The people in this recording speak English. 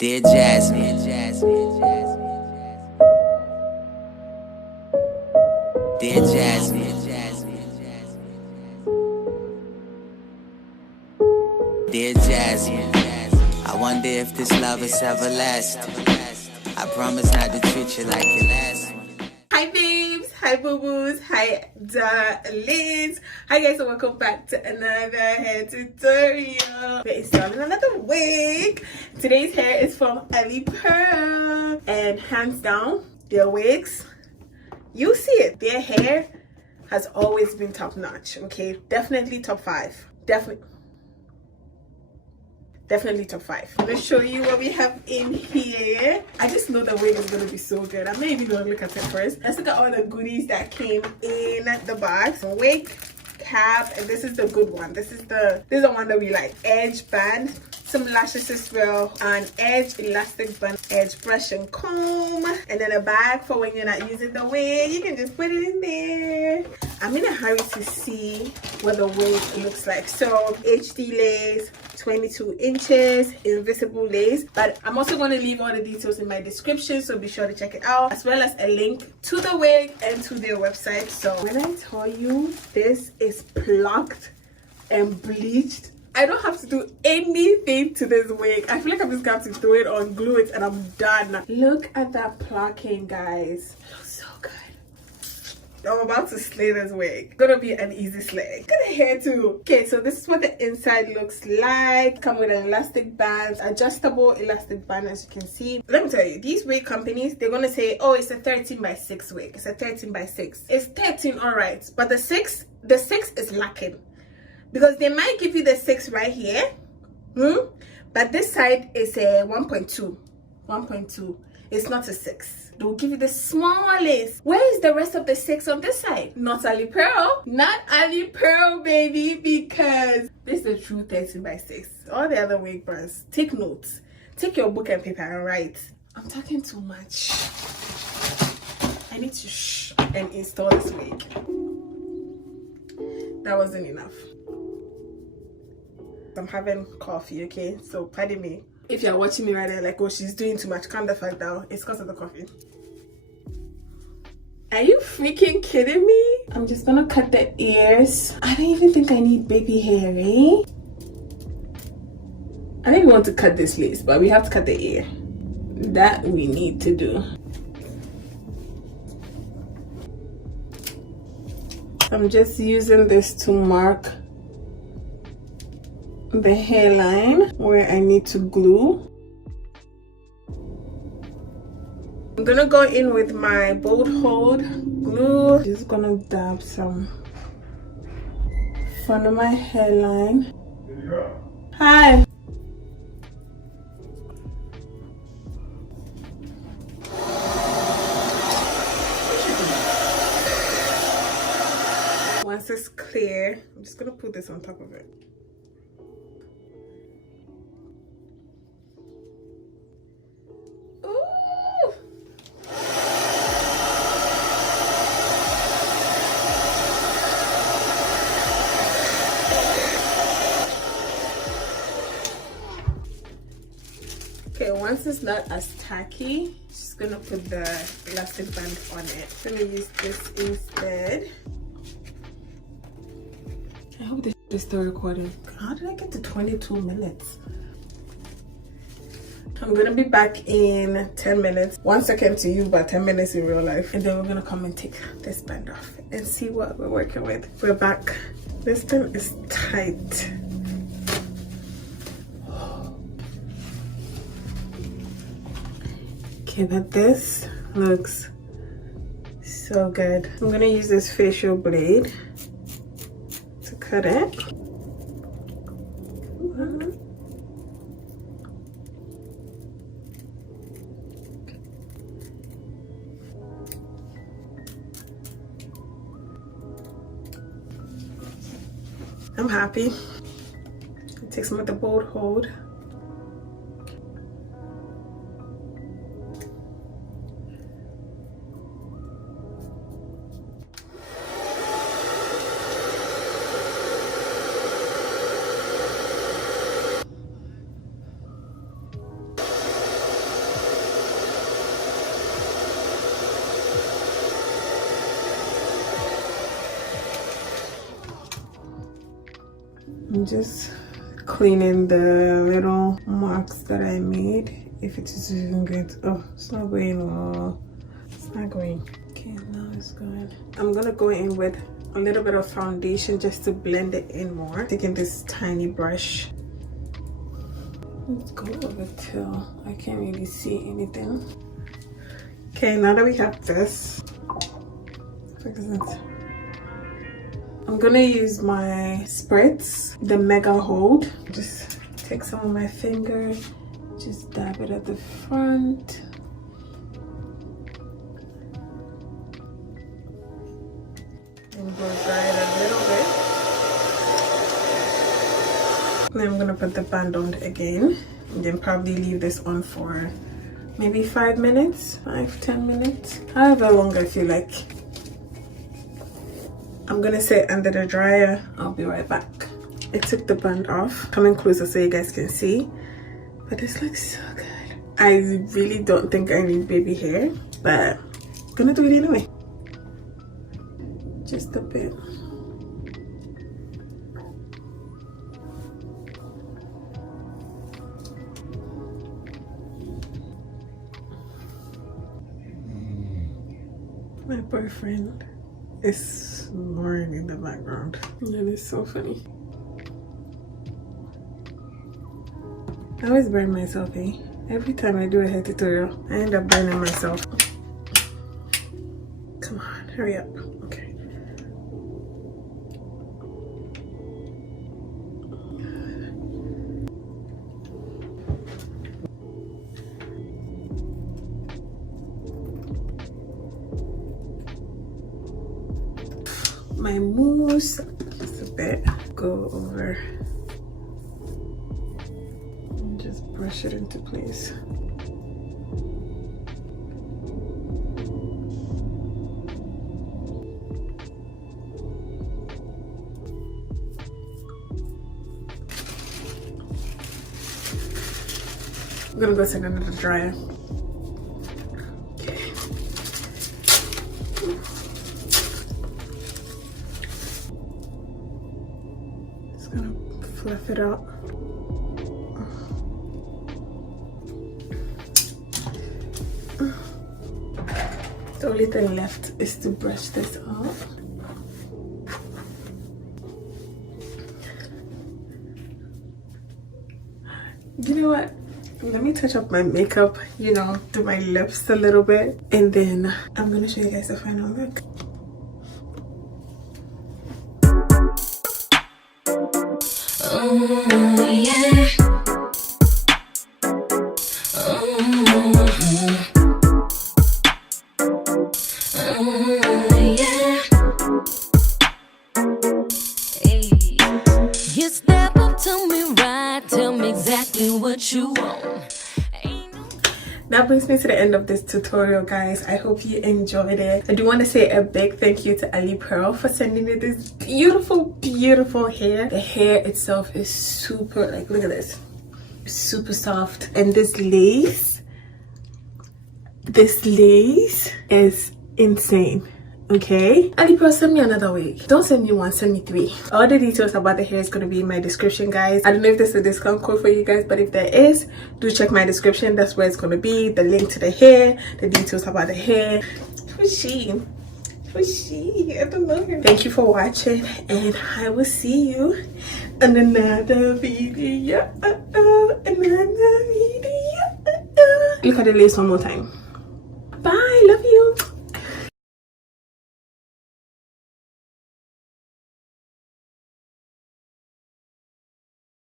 Dear Jasmine, dear Jasmine, dear Jasmine, I wonder if this love is everlasting. I promise not to treat you like your last one. Hi babes, hi boo-boos, hi darlings. Hi guys, and welcome back to another hair tutorial. We're installing another wig. Today's hair is from Alipearl, and hands down, their wigs, you see it, their hair has always been top notch. Okay, definitely top 5. Definitely top 5. I'm gonna show you what we have in here. I just know the wig is gonna be so good. I'm not even gonna look at it first. Let's look at all the goodies that came in the box. Wig, cap, and this is the good one. This is the one that we like. Edge band, some lashes as well, an edge elastic band, edge brush and comb, and then a bag for when you're not using the wig. You can just put it in there. I'm in a hurry to see what the wig looks like. So HD lace, 22 inches, invisible lace, but I'm also going to leave all the details in my description, so be sure to check it out, as well as a link to the wig and to their website. So when I tell you this is plucked and bleached, I don't have to do anything to this wig. I feel like I'm just going to have to throw it on, glue it, and I'm done. Look at that plucking, guys. It looks so good. I'm about to slay this wig. It's gonna be an easy slay. Got a hair too. Okay, so this is what the inside looks like. Come with an elastic band, adjustable elastic band, as you can see. Let me tell you, these wig companies, they're gonna say, oh, it's a 13x6 wig. It's a 13x6. It's 13, all right, but the 6 is lacking, because they might give you the 6 right here, but this side is a 1.2. It's not a 6. They'll give you the smallest. Where is the rest of the 6 on this side? Not Alipearl. Not Alipearl, baby, because this is the true 13x6. All the other wig brands, take notes. Take your book and paper and write. I'm talking too much. I need to shh and install this wig. That wasn't enough. I'm having coffee, okay? So pardon me. If you're watching me right now, like, oh, she's doing too much, calm the fuck down. It's because of the coffee. Are you freaking kidding me? I'm just gonna cut the ears. I don't even think I need baby hair, eh? I don't even want to cut this lace, but we have to cut the ear. That we need to do. I'm just using this to mark the hairline where I need to glue. I'm gonna go in with my boat hold glue. Just gonna dab some front of my hairline. Hi. Once it's clear, I'm just gonna put this on top of it. Okay, once it's not as tacky, just gonna put the elastic band on it. I'm gonna use this instead. I hope this is still recording. How did I get to 22 minutes? I'm gonna be back in 10 minutes. 1 second to you, but 10 minutes in real life. And then we're gonna come and take this band off and see what we're working with. We're back. This thing is tight. Okay, but this looks so good. I'm gonna use this facial blade to cut it. I'm happy. Take some of the boat hold. I'm just cleaning the little marks that I made. If it is even good. Oh, it's not going. Oh, it's not going. Okay, now it's going. I'm gonna go in with a little bit of foundation just to blend it in more. Taking this tiny brush. Let's go over till I can't really see anything. Okay, now that we have this, I'm gonna use my spritz, the Mega Hold. Just take some of my finger, just dab it at the front. And go dry it a little bit. Then I'm gonna put the band on again, and then probably leave this on for maybe 5 minutes, 5-10 minutes, however long I feel like. I'm gonna sit under the dryer. I'll be right back. I took the band off, coming closer so you guys can see, but this looks so good. I really don't think I need baby hair, but I'm gonna do it anyway. Just a bit. My boyfriend is snoring in the background. That is so funny. I always burn myself, eh? Every time I do a hair tutorial, I end up burning myself. Come on, hurry up. Okay. My mousse, just a bit, go over and just brush it into place. I'm gonna go sit under the dryer. Fluff it out. The only thing left is to brush this off. You know what? Let me touch up my makeup, you know, do my lips a little bit, and then I'm gonna show you guys the final look. Oh yeah. Yeah. Hey. You step up to me right, tell me exactly what you want. That brings me to the end of this tutorial, guys. I hope you enjoyed it. I do want to say a big thank you to Alipearl for sending me this beautiful hair. The hair itself is super, like, look at this, super soft. And this lace is insane. Okay, Alipearl, send me another wig. Don't send me one, send me 3. All the details about the hair is going to be in my description, guys. I don't know if there's a discount code for you guys, but if there is, do check my description. That's where it's going to be, the link to the hair, the details about the hair. Who's she? I don't know her. Thank you for watching, and I will see you in another video. Look at the lace one more time.